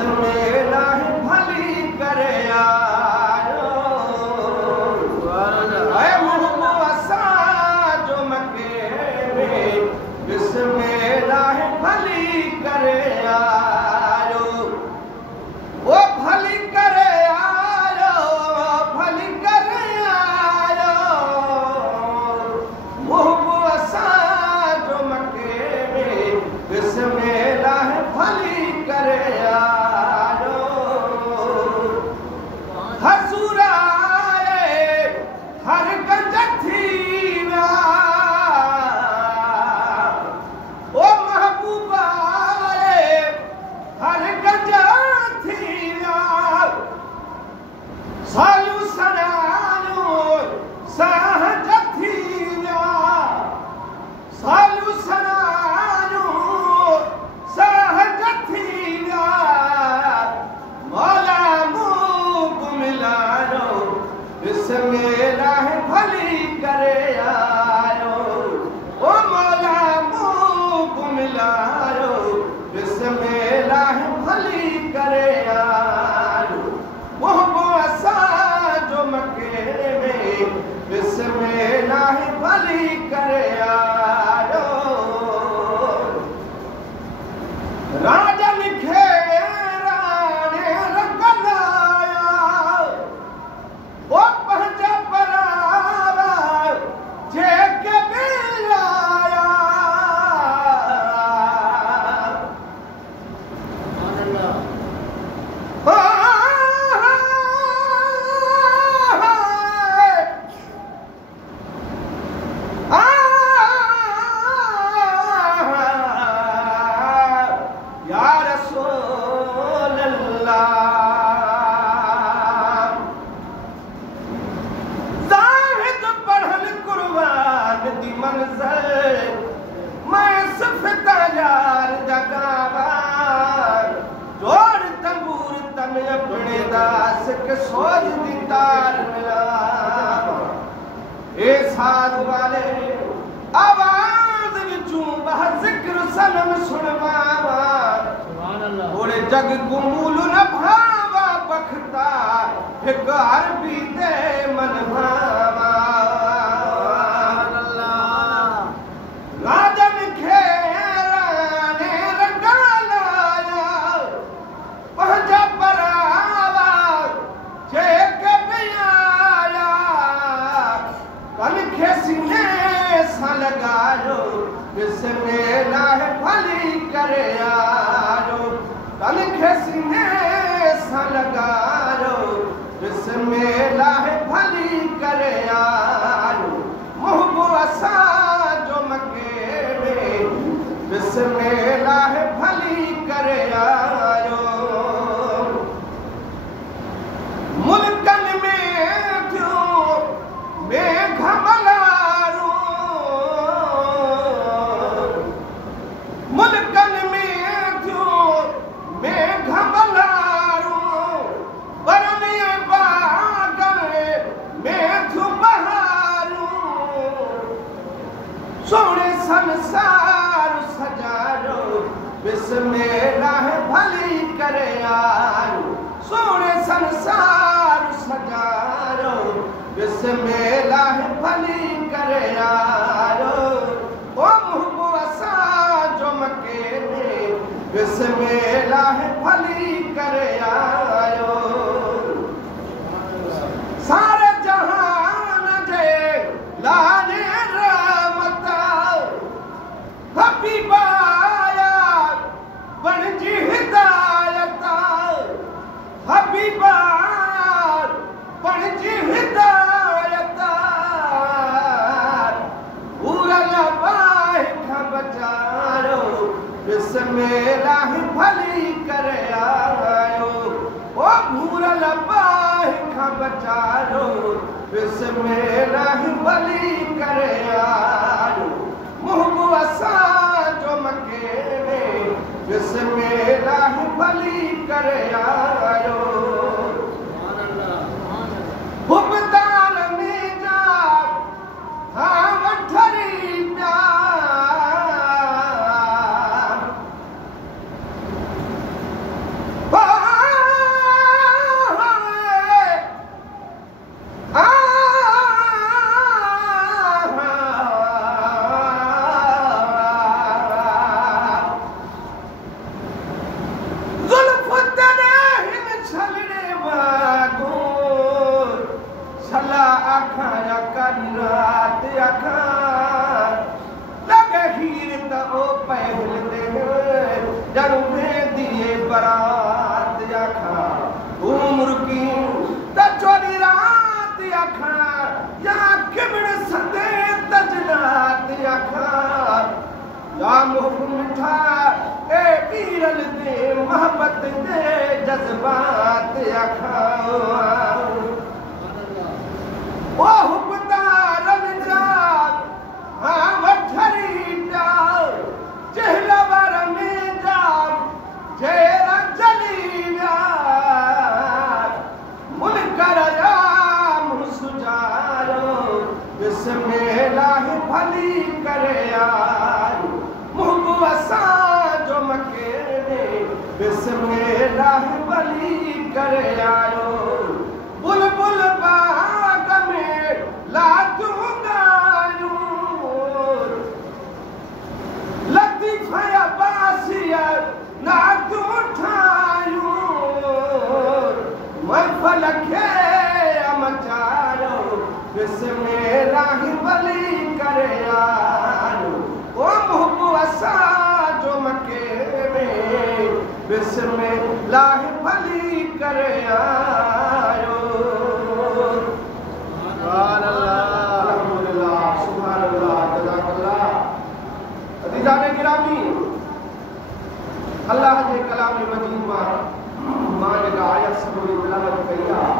बिस्मिल्लाह भली करे आयो ऐ मुहब्बो असा जो मके में बिस्मिल्लाह भली करे आयो वो भली करे आयो भली करे आयो मुहब्बो असा जो मके में बिस्मिल्लाह भली करे आयो हसूराए हर गंज थी विया ओ महबूबाए हर गंज थी विया सालू सनालू सहज थी विया सालू सनालू सहज थी विया मौला मूब मिलायो बिस्मिल्लाह भली करे आयो ओ मौला मूब मिलायो बिस्मिल्लाह भली करे आयो मुहब्बो असा जो मके में बिस्मिल्लाह भली करे आयो राजा लिखे राणे रंगलाया ओ पंहिंजा परावा जेके बिलाया या रसूल अल्लाह ज़ाहिद पढ़ल कुर्बान दी मंज़र मैं सिफ़त यार जगावार जोड़ तंबूर तन अपने दास के सोज दी तार मिला ए साध वाले आवाज विचूं बह जिक्र सनम सुनवावा ओड़े जग गुमूल न भावा बखता एक अरबी दे मन भावा राजन खेराने रंगालाया पंहिंजा परावा जेके बियाया कन खे सीने सां लगायो बिस्मिल्लाह भली करे आयो कन खे सीने सां लगायो बिस्मिल्लाह भली करे आयो मुहब्बो असा जो मके में बिस्मिल्लाह भली करे आयो मुल्कन में थियो मेघ मलारू मुल्कन में थियो मेघ मलारू बरने बागन में थियो बहारू सोने संसार सजायो बिस्मिल्लाह भली करे आयो सोने संसार सजायो बिस्मिल्लाह भली करे आयो ओ मुहब्बो असा जो मके में बिस्मिल्लाह भली करे आयो सारे जहान जे लाने रहमत हबीबाया बनजी हिदायत हबीबाया बनजी हिदायत पूरा लबाह खां बचायो बिस्मिल्लाह भली करे आयो ओ पूरा लबाह खां बचायो बिस्मिल्लाह भली करे आयो मुहब्बो असा जो मके में बिस्मिल्लाह भली करे आयो हुबदार में जा हाँ वठरी प्यार जाम हुकुम था ए पीरल दे मोहब्बत दे जज्बात अखाओ ओ हुकदारन जा हाँ वठरी जाओ चहला बार में जाओ जेरा चली यार मुनकर जाम सुजारो बिस्मिल्लाह भली करे यार मुहबू असा जो मके ने बिस्मिल्लाह भली करे आयो बुलबुल बाग में लातू गायूं लतीफ़ा अब्बासिया नातू ठायूं महफल खे मचायो बिस्मिल्लाह भली करे आयो ओ मुहबू असा जो मके में बिस्मिल्लाह भली करे आयो सुभान अल्लाह अल्हम्दुलिल्लाह सुभान अल्लाह जज़ाकल्लाह अज़ीज़ान गिरामी अल्लाह जे कलाम मजीद मां जेका आयत सबूरी तिलावत कई आहे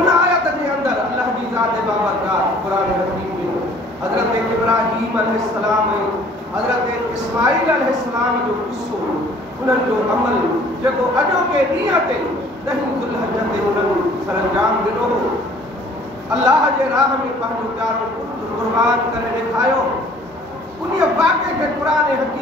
उन आयत के अंदर अल्लाह की ज़ात बाबरकार कुरान हकीम में हज़रत इब्राहीम अलैहिस्सलाम हज़रत इस्माइल अलैहिस्सलाम जो किस्सो उन्हनि जो अमल जेको अॼोके ॾींहं ते 10 ज़ुल्हज ते उन्हनि सरंजाम ॾिनो हो अल्लाह जे राह में पंहिंजो प्यारो पुत्र क़ुर्बान करे ॾेखारियो उन वाक़े खे कुरान हकीम